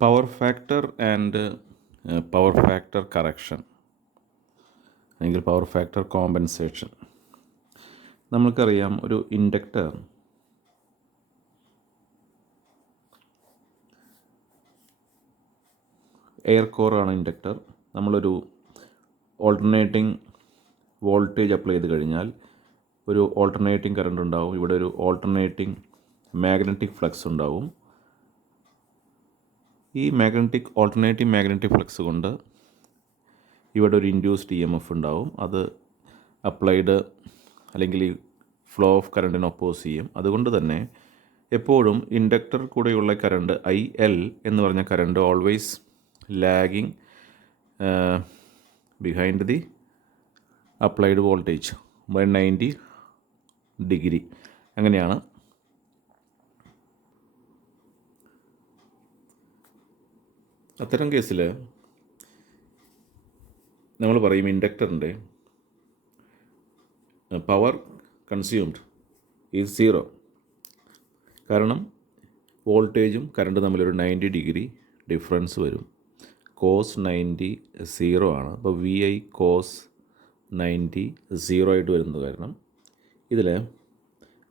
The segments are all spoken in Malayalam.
Power factor and power factor correction അല്ലെങ്കിൽ പവർ ഫാക്ടർ കോമ്പൻസേഷൻ. നമുക്കറിയാം, ഒരു ഇൻഡക്ടർ എയർ കോറാണ് ഇൻഡക്ടർ. നമ്മളൊരു ഓൾട്ടർനേറ്റിംഗ് വോൾട്ടേജ് അപ്ലൈ ചെയ്ത് കഴിഞ്ഞാൽ ഒരു ഓൾട്ടർനേറ്റിംഗ് കറണ്ട് ഉണ്ടാവും. ഇവിടെ ഒരു ഓൾട്ടർനേറ്റിംഗ് മാഗ്നറ്റിക് ഫ്ലക്സ് ഉണ്ടാവും. ഈ ഓൾട്ടർനേറ്റിംഗ് മാഗ്നറ്റിക് ഫ്ലക്സ് കൊണ്ട് ഇവിടെ ഒരു ഇൻഡ്യൂസ്ഡ് EMF ഉണ്ടാവും. അത് അപ്ലൈഡ് അല്ലെങ്കിൽ ഈ ഫ്ലോ ഓഫ് കറണ്ടിനെ ഒപ്പോസ് ചെയ്യും. അതുകൊണ്ട് തന്നെ എപ്പോഴും ഇൻഡക്ടർ കൂടെയുള്ള കറണ്ട് IL എന്ന് പറഞ്ഞ current always lagging behind the applied voltage by 90 degree. അങ്ങനെയാണ്. അത്തരം കേസിൽ നമ്മൾ പറയും ഇൻഡക്ടറിൻ്റെ പവർ കൺസ്യൂംഡ് ഈസ് 0. കാരണം വോൾട്ടേജും കറണ്ട് തമ്മിലൊരു 90 ഡിഗ്രി ഡിഫറൻസ് വരും. കോസ് 90 0 ആണ്. അപ്പോൾ VI കോസ് 90 0 ആയിട്ട് വരുന്നത് കാരണം ഇതിൽ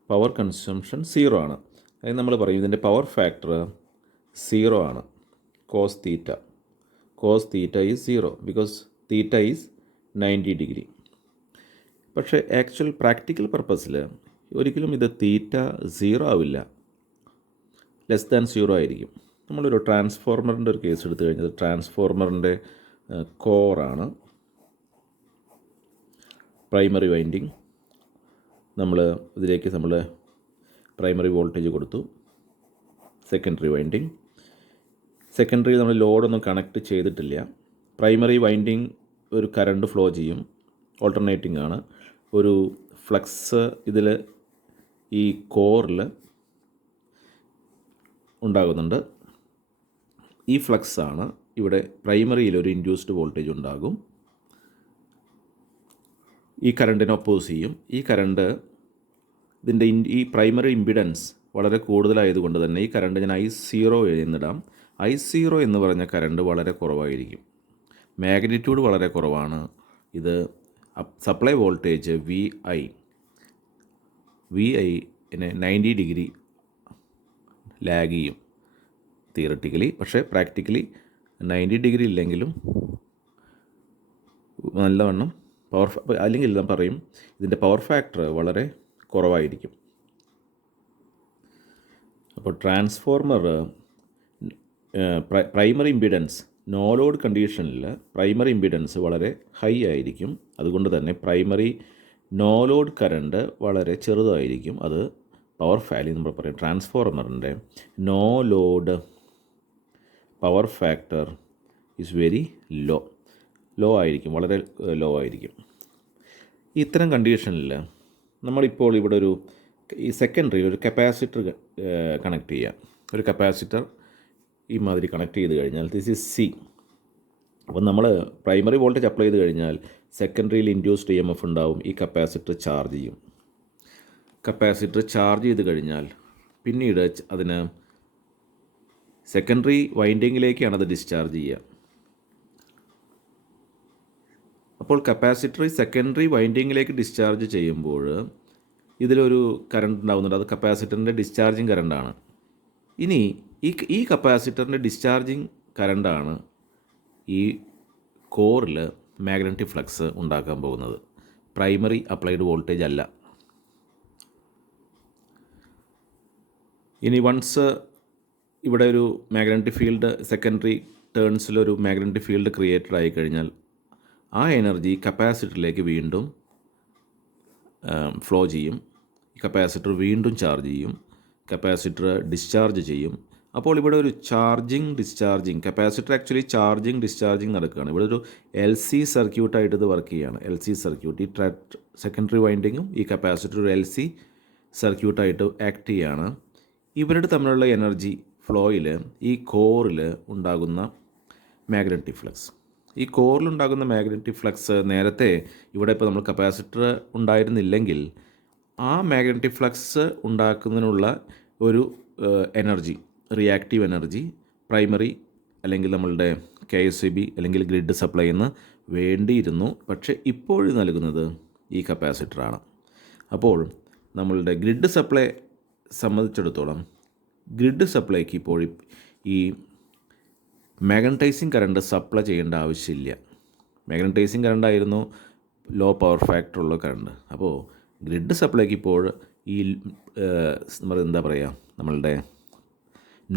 പവർ കൺസംഷൻ 0 ആണ്. അതായത് നമ്മൾ പറയും ഇതിൻ്റെ പവർ ഫാക്ടർ 0 ആണ്. Cos theta is 0 because theta is 90 degree. പക്ഷേ ആക്ച്വൽ പ്രാക്ടിക്കൽ പർപ്പസിൽ ഒരിക്കലും ഇത് തീറ്റ 0 ആവില്ല, ലെസ് ദാൻ 0 ആയിരിക്കും. നമ്മളൊരു ട്രാൻസ്ഫോർമറിൻ്റെ ഒരു കേസ് എടുത്തു കഴിഞ്ഞാൽ ട്രാൻസ്ഫോർമറിൻ്റെ കോറാണ് പ്രൈമറി വൈൻഡിങ്. ഇതിലേക്ക് നമ്മൾ പ്രൈമറി വോൾട്ടേജ് കൊടുത്തു. സെക്കൻഡറി വൈൻഡിങ്, സെക്കൻഡറി നമ്മൾ ലോഡൊന്നും കണക്ട് ചെയ്തിട്ടില്ല. പ്രൈമറി വൈൻഡിങ് ഒരു കറണ്ട് ഫ്ലോ ചെയ്യും, ഓൾട്ടർനേറ്റിംഗ് ആണ്. ഒരു ഫ്ലക്സ് ഇതിൽ ഈ കോറിൽ ഉണ്ടാകുന്നുണ്ട്. ഈ ഫ്ലക്സ് ആണ് ഇവിടെ പ്രൈമറിയിൽ ഒരു ഇൻഡ്യൂസ്ഡ് വോൾട്ടേജ് ഉണ്ടാകും. ഈ കറണ്ടിനെ ഒപ്പോസ് ചെയ്യും. ഈ കറണ്ട് ഇതിൻ്റെ ഈ പ്രൈമറി ഇമ്പിഡൻസ് വളരെ കൂടുതലായതുകൊണ്ട് തന്നെ ഈ കറണ്ട് ഞാൻ I0 എന്നിടാം. I0 എന്ന് പറഞ്ഞ കറണ്ട് വളരെ കുറവായിരിക്കും, മാഗ്നിറ്റ്യൂഡ് വളരെ കുറവാണ്. ഇത് സപ്ലൈ വോൾട്ടേജ് VIനെ 90 ഡിഗ്രി ലാഗ് ചെയ്യും തിയററ്റിക്കലി. പക്ഷേ പ്രാക്ടിക്കലി 90 ഡിഗ്രി ഇല്ലെങ്കിലും നല്ലവണ്ണം അല്ലെങ്കിൽ ഞാൻ പറയും ഇതിൻ്റെ പവർ ഫാക്ടർ വളരെ കുറവായിരിക്കും. അപ്പോൾ transformer primary impedance no load കണ്ടീഷനിൽ പ്രൈമറി ഇമ്പിഡൻസ് വളരെ ഹൈ ആയിരിക്കും. അതുകൊണ്ട് തന്നെ പ്രൈമറി നോ ലോഡ് കറണ്ട് വളരെ ചെറുതായിരിക്കും. അത് പവർ വാല്യൂ നമ്മൾ പറയും. ട്രാൻസ്ഫോർമറിൻ്റെ no load power factor is very low ആയിരിക്കും, വളരെ ലോ ആയിരിക്കും. ഇത്തരം കണ്ടീഷനിൽ നമ്മളിപ്പോൾ ഇവിടെ ഈ സെക്കൻഡറിയിൽ ഒരു കപ്പാസിറ്റർ കണക്ട് ചെയ്യുക. ഒരു കപ്പാസിറ്റർ ഈ മാതിരി കണക്ട് ചെയ്ത് കഴിഞ്ഞാൽ ദിസ് ഈസ് C. അപ്പോൾ നമ്മൾ പ്രൈമറി വോൾട്ടേജ് അപ്ലൈ ചെയ്ത് കഴിഞ്ഞാൽ സെക്കൻഡറിയിൽ ഇൻഡ്യൂസ്ഡ് EMF ഉണ്ടാവും. ഈ കപ്പാസിറ്റർ ചാർജ് ചെയ്യും. കപ്പാസിറ്റർ ചാർജ് ചെയ്ത് കഴിഞ്ഞാൽ പിന്നീട് അതിന് സെക്കൻഡറി വൈൻഡിങ്ങിലേക്കാണ് അത് ഡിസ്ചാർജ് ചെയ്യുക. അപ്പോൾ കപ്പാസിറ്റർ സെക്കൻഡറി വൈൻഡിങ്ങിലേക്ക് ഡിസ്ചാർജ് ചെയ്യുമ്പോൾ ഇതിലൊരു കറണ്ട് ഉണ്ടാകുന്നുണ്ട്. അത് കപ്പാസിറ്ററിൻ്റെ ഡിസ്ചാർജിങ് കറണ്ടാണ്. ഇനി ഈ കപ്പാസിറ്ററിൻ്റെ ഡിസ്ചാർജിങ് കറണ്ടാണ് ഈ കോറിൽ മാഗ്നറ്റിക് ഫ്ലക്സ് ഉണ്ടാക്കാൻ പോകുന്നത്. പ്രൈമറി അപ്ലൈഡ് വോൾട്ടേജ് അല്ല. ഇനി വൺസ് ഇവിടെ ഒരു മാഗ്നറ്റിക് ഫീൽഡ് സെക്കൻഡറി ടേൺസിലൊരു മാഗ്നറ്റിക് ഫീൽഡ് ക്രിയേറ്റഡ് ആയി കഴിഞ്ഞാൽ ആ എനർജി കപ്പാസിറ്ററിലേക്ക് വീണ്ടും ഫ്ലോ ചെയ്യും. കപ്പാസിറ്റർ വീണ്ടും ചാർജ് ചെയ്യും. കപ്പാസിറ്റർ ഡിസ്ചാർജ് ചെയ്യും. അപ്പോൾ ഇവിടെ ഒരു ഡിസ്ചാർജിങ് കപ്പാസിറ്റർ ആക്ച്വലി ഡിസ്ചാർജിങ് നടക്കുകയാണ്. ഇവിടെ ഒരു LC സർക്യൂട്ടായിട്ട് ഇത് വർക്ക് ചെയ്യുകയാണ്. LC സർക്യൂട്ട്, ഈ സെക്കൻഡറി വൈൻഡിങ്ങും ഈ കപ്പാസിറ്റർ ഒരു LC സർക്യൂട്ടായിട്ട് ആക്ട് ചെയ്യുകയാണ്. ഇവരുടെ തമ്മിലുള്ള എനർജി ഫ്ലോയിൽ ഈ കോറിൽ ഉണ്ടാകുന്ന മാഗ്നറ്റിക് ഫ്ലക്സ്, ഈ കോറിലുണ്ടാകുന്ന മാഗ്നറ്റിക് ഫ്ലക്സ് നേരത്തെ ഇവിടെ ഇപ്പോൾ നമ്മൾ കപ്പാസിറ്റർ ഉണ്ടായിരുന്നില്ലെങ്കിൽ ആ മാഗ്നറ്റിക് ഫ്ലക്സ് ഉണ്ടാക്കുന്നതിനുള്ള ഒരു എനർജി, റിയാക്റ്റീവ് എനർജി പ്രൈമറി അല്ലെങ്കിൽ നമ്മളുടെ KSEB അല്ലെങ്കിൽ ഗ്രിഡ് സപ്ലൈന്ന് വേണ്ടിയിരുന്നു. പക്ഷേ ഇപ്പോൾ നൽകുന്നത് ഈ കപ്പാസിറ്ററാണ്. അപ്പോൾ നമ്മളുടെ ഗ്രിഡ് സപ്ലൈ സംബന്ധിച്ചിടത്തോളം ഗ്രിഡ് സപ്ലൈക്ക് ഇപ്പോൾ ഈ മാഗ്നറ്റൈസിങ് കറണ്ട് സപ്ലൈ ചെയ്യേണ്ട ആവശ്യമില്ല. മാഗ്നറ്റൈസിങ് കറണ്ടായിരുന്നു ലോ പവർ ഫാക്ടർ ഉള്ള കറണ്ട്. അപ്പോൾ ഗ്രിഡ് സപ്ലൈക്ക് ഇപ്പോൾ ഈ എന്താ പറയുക, നമ്മളുടെ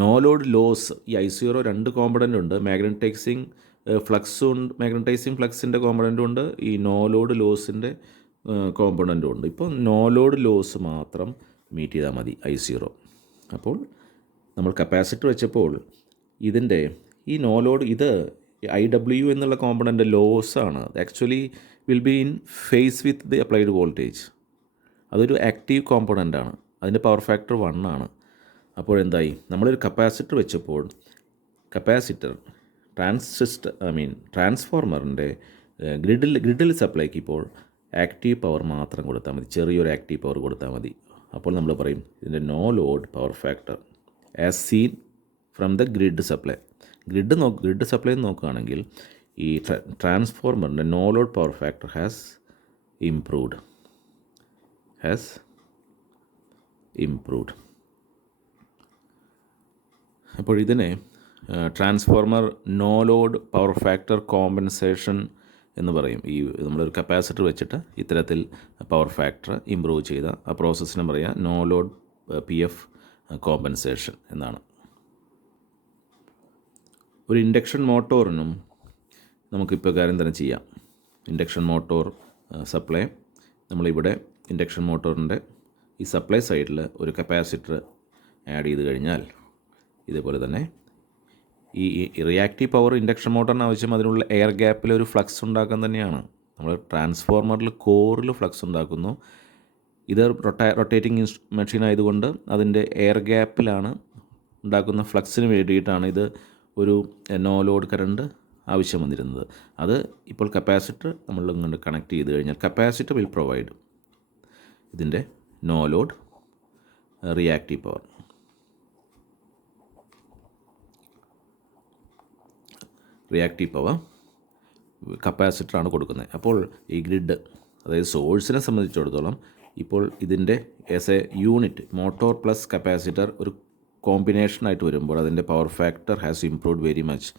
നോ ലോഡ് ലോസ്, ഈ I0 2 കോമ്പണൻ്റ് ഉണ്ട്. മാഗ്നറ്റൈസിങ് ഫ്ലക്സിൻ്റെ കോമ്പണൻ്റും ഉണ്ട്, ഈ നോ ലോഡ് ലോസിൻ്റെ കോമ്പണൻ്റും ഉണ്ട്. ഇപ്പോൾ നോ ലോഡ് ലോസ് മാത്രം മീറ്റ് ചെയ്താൽ മതി I0. അപ്പോൾ നമ്മൾ കപ്പാസിറ്റർ വെച്ചപ്പോൾ ഇതിൻ്റെ ഈ നോ ലോഡ്, ഇത് IW എന്നുള്ള കോമ്പണൻ്റ് ലോസാണ്. Actually will be in phase with the applied voltage. അതൊരു ആക്റ്റീവ് കോമ്പണൻ്റാണ്. അതിൻ്റെ പവർ ഫാക്ടർ 1 ആണ്. അപ്പോൾ എന്തായി, നമ്മളൊരു കപ്പാസിറ്റർ വെച്ചപ്പോൾ കപ്പാസിറ്റർ ട്രാൻസ്ഫോർമറിൻ്റെ ഗ്രിഡിൽ സപ്ലൈക്ക് ഇപ്പോൾ ആക്റ്റീവ് പവർ മാത്രം കൊടുത്താൽ മതി, ചെറിയൊരു ആക്റ്റീവ് പവർ കൊടുത്താൽ മതി. അപ്പോൾ നമ്മൾ പറയും ഇതിൻ്റെ no load power factor as seen from the grid supply. Grid supply നോക്കുകയാണെങ്കിൽ ഈ ട്രാൻസ്ഫോർമറിൻ്റെ no load power factor has improved. അപ്പോൾ ഇതിനെ transformer no load power factor compensation എന്ന് പറയും. ഈ നമ്മളൊരു കപ്പാസിറ്റർ വെച്ചിട്ട് ഇത്തരത്തിൽ പവർ ഫാക്ടർ ഇമ്പ്രൂവ് ചെയ്ത ആ പ്രോസസ്സിന് പറയുക നോ ലോഡ് PF കോമ്പൻസേഷൻ എന്നാണ്. ഒരു ഇൻഡക്ഷൻ മോട്ടോറിനും നമുക്കിപ്പോൾ കാര്യം തന്നെ ചെയ്യാം. ഇൻഡക്ഷൻ മോട്ടോർ സപ്ലൈ, നമ്മളിവിടെ ഇൻഡക്ഷൻ മോട്ടോറിൻ്റെ ഈ സപ്ലൈ സൈഡിൽ ഒരു കപ്പാസിറ്റർ ആഡ് ചെയ്ത് കഴിഞ്ഞാൽ ഇതേപോലെ തന്നെ ഈ റിയാക്റ്റീവ് പവർ ഇൻഡക്ഷൻ മോട്ടറിന് ആവശ്യം അതിനുള്ള എയർ ഗ്യാപ്പിൽ ഒരു ഫ്ലക്സ് ഉണ്ടാക്കാൻ തന്നെയാണ്. നമ്മൾ ട്രാൻസ്ഫോർമറിൽ കോറിൽ ഫ്ലക്സ് ഉണ്ടാക്കുന്നു. ഇത് റൊട്ടേറ്റിംഗ് മെഷീൻ ആയതുകൊണ്ട് അതിൻ്റെ എയർ ഗ്യാപ്പിലാണ് ഉണ്ടാക്കുന്ന ഫ്ലക്സിന് വേണ്ടിയിട്ടാണ് ഇത് ഒരു നോ ലോഡ് കറണ്ട് ആവശ്യം വന്നിരുന്നത്. അത് ഇപ്പോൾ കപ്പാസിറ്റർ നമ്മൾ ഇങ്ങോട്ട് കണക്ട് ചെയ്ത് കഴിഞ്ഞാൽ കപ്പാസിറ്റർ വിൽ പ്രൊവൈഡ് ഇതിൻ്റെ നോ ലോഡ് റിയാക്റ്റീവ് പവർ. കപ്പാസിറ്ററാണ് കൊടുക്കുന്നത്. അപ്പോൾ ഈ ഗ്രിഡ്, അതായത് സോഴ്സിനെ സംബന്ധിച്ചിടത്തോളം ഇപ്പോൾ ഇതിൻ്റെ as a unit motor plus capacitor ഒരു കോമ്പിനേഷനായിട്ട് വരുമ്പോൾ അതിൻ്റെ power factor has improved very much.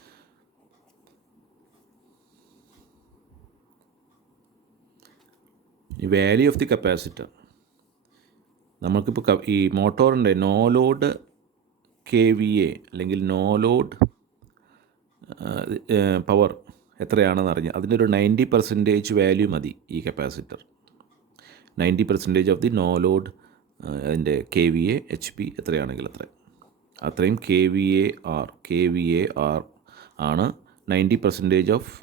ഈ വാല്യൂ ഓഫ് ദി കപ്പാസിറ്റർ നമുക്കിപ്പോൾ ഈ മോട്ടോറിൻ്റെ നോ ലോഡ് KVA അല്ലെങ്കിൽ നോ ലോഡ് പവർ എത്രയാണെന്ന് അറിഞ്ഞാൽ അതിൻ്റെ ഒരു 90% വാല്യൂ മതി ഈ capacitor. 90% of the no load അതിൻ്റെ KVA HP എത്രയാണെങ്കിൽ അത്രയും KVAR ആണ്. 90% ഓഫ്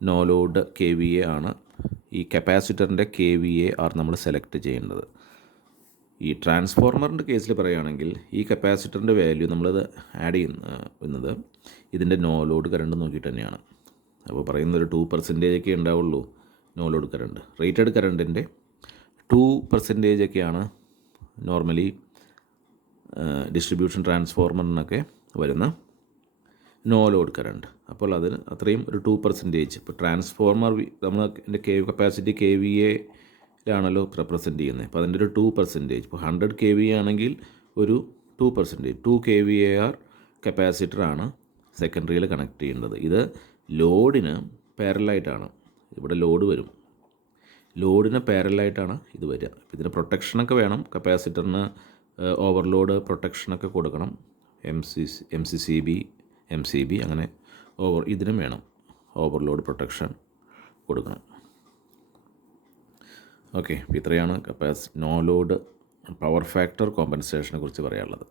നോ ലോഡ് KVA ആണ് ഈ കപ്പാസിറ്ററിൻ്റെ KVAR നമ്മൾ സെലക്ട് ചെയ്യേണ്ടത്. ഈ ട്രാൻസ്ഫോർമറിൻ്റെ കേസിൽ പറയുകയാണെങ്കിൽ ഈ കപ്പാസിറ്ററിൻ്റെ വാല്യൂ നമ്മളത് ആഡ് ചെയ്യുന്നത് ഇതിൻ്റെ നോ ലോഡ് കറണ്ട് നോക്കിയിട്ട് തന്നെയാണ്. അപ്പോൾ പറയുന്നത് ഒരു 2% ഒക്കെ ഉണ്ടാവുള്ളൂ നോ ലോഡ് കറണ്ട്. റേറ്റഡ് കറണ്ടിൻ്റെ 2% ഒക്കെയാണ് നോർമലി ഡിസ്ട്രിബ്യൂഷൻ ട്രാൻസ്ഫോർമറിനൊക്കെ വരുന്ന നോ ലോഡ് കറണ്ട്. അപ്പോൾ അതിന് അത്രയും ഒരു 2%. ഇപ്പോൾ ട്രാൻസ്ഫോർമർ നമ്മൾ എൻ്റെ കപ്പാസിറ്റി KVAയിലാണല്ലോ റെപ്രസെൻറ്റ് ചെയ്യുന്നത്. അപ്പോൾ അതിൻ്റെ ഒരു 2%. ഇപ്പോൾ 100 KVA ആണെങ്കിൽ ഒരു 2%, 2 KVAR കപ്പാസിറ്ററാണ് സെക്കൻഡറിയിൽ കണക്ട് ചെയ്യേണ്ടത്. ഇത് ലോഡിന് പാരലായിട്ടാണ്, ഇവിടെ ലോഡ് വരും, ലോഡിന് പാരലായിട്ടാണ് ഇത് വരിക. ഇതിന് പ്രൊട്ടക്ഷനൊക്കെ വേണം, കപ്പാസിറ്ററിന് ഓവർലോഡ് പ്രൊട്ടക്ഷനൊക്കെ കൊടുക്കണം. MCB അങ്ങനെ ഇതിനും വേണം ഓവർലോഡ് പ്രൊട്ടക്ഷൻ കൊടുക്കണം. ഓക്കെ, ഇത്രയാണ് നോ ലോഡ് പവർ ഫാക്ടർ കോമ്പൻസേഷനെ കുറിച്ച് പറയാനുള്ളത്.